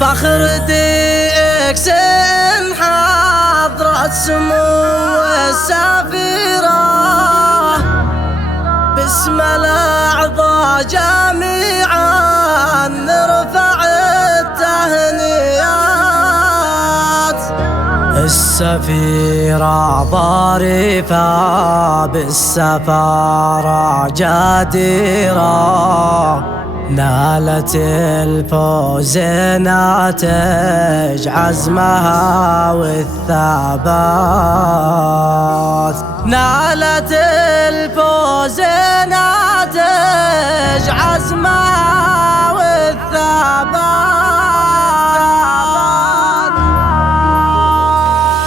فخر ديكس حضرة سمو السفيرة باسم الأعضاء جميعا نرفع التهنئات. السفيرة ظريفة بالسفارة جديرة نالت الفوز ناتج عزمها والثبات. نالت الفوز ناتج عزمها والثبات.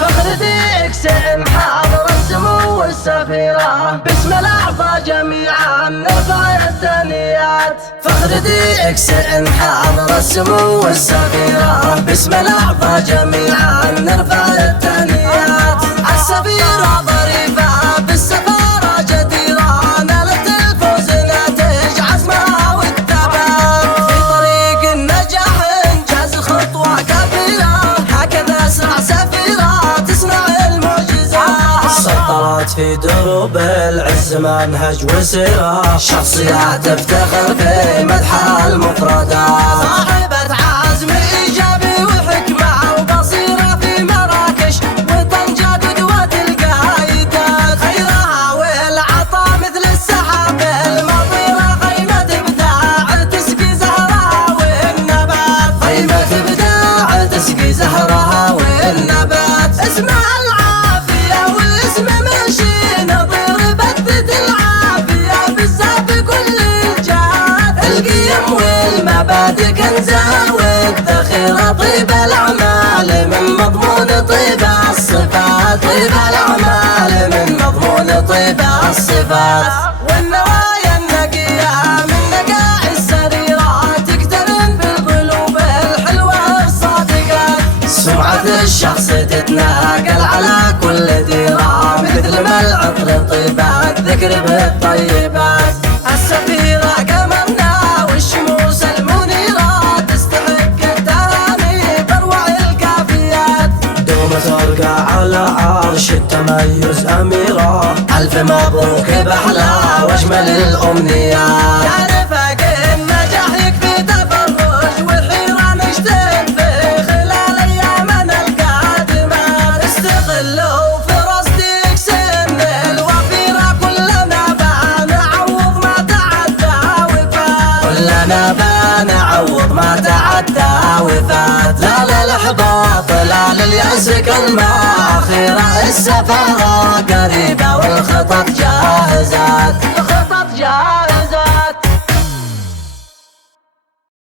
فخر ديكس حاضر السمو السفيرة باسم الأعضاء جميعا نرفع التهنئات. فخر ديكس حاضر السمو السفيرة باسم الأعضاء جميعا نرفع التهنئات. السفيرة ظريفة بالسفارة جديرة نالت الفوز ناتج عزمها والثبات. في طريق النجاح انجاز خطوة كبيرة هكذا اسرع سفيرة تصنع المعجزات. سيطرت في دروب العز منهج وسيرة شخصيات تفتخر في مدحها المفردات. صاحبة عزم إيجابي وحكمة وبصيرة في مراكش وطنجة قدوة القايدات. خيرها والعطاء مثل السحاب المطيرة خيمة إبداع تسقي زهرها والنبات. خيمة إبداع تسقي زهرها والنبات. اسمها العافية والاسم ماشي نظير بثة العافية بالزاف كل الجهات. القيم والمبادئ كنزها والذخيرة طيب الأعمال من مضمون طيب الصفات. طيب الأعمال من مضمون طيب الصفات. والنوايا النقية من نقاء السريرة تقترن بالقلوب الحلوة الصادقات. سمعة الشخص تتناقل على كل ديرة مثل ما العطر طيبات ذكر بالطيبات. السفيرة قمرنا والشموس المنيرة تستحق التهاني باروع الكافيات. دوم ترقى على عرش التميز أميرة ألف مبروك بأحلى وأجمل الأمنيات. تعرفك النجاح يكفي تفرج والحيرة نجتهد في خلال أيامنا القادمات. استغلوا فرص ديكس الوفيرة كلنا بنعوض ما تعدى وفات. كلنا بنعوض ما تعدى وفات. لا للإحباط لا لليأس كلمة أخيرة السفارة قريبة والخطط جاهزة.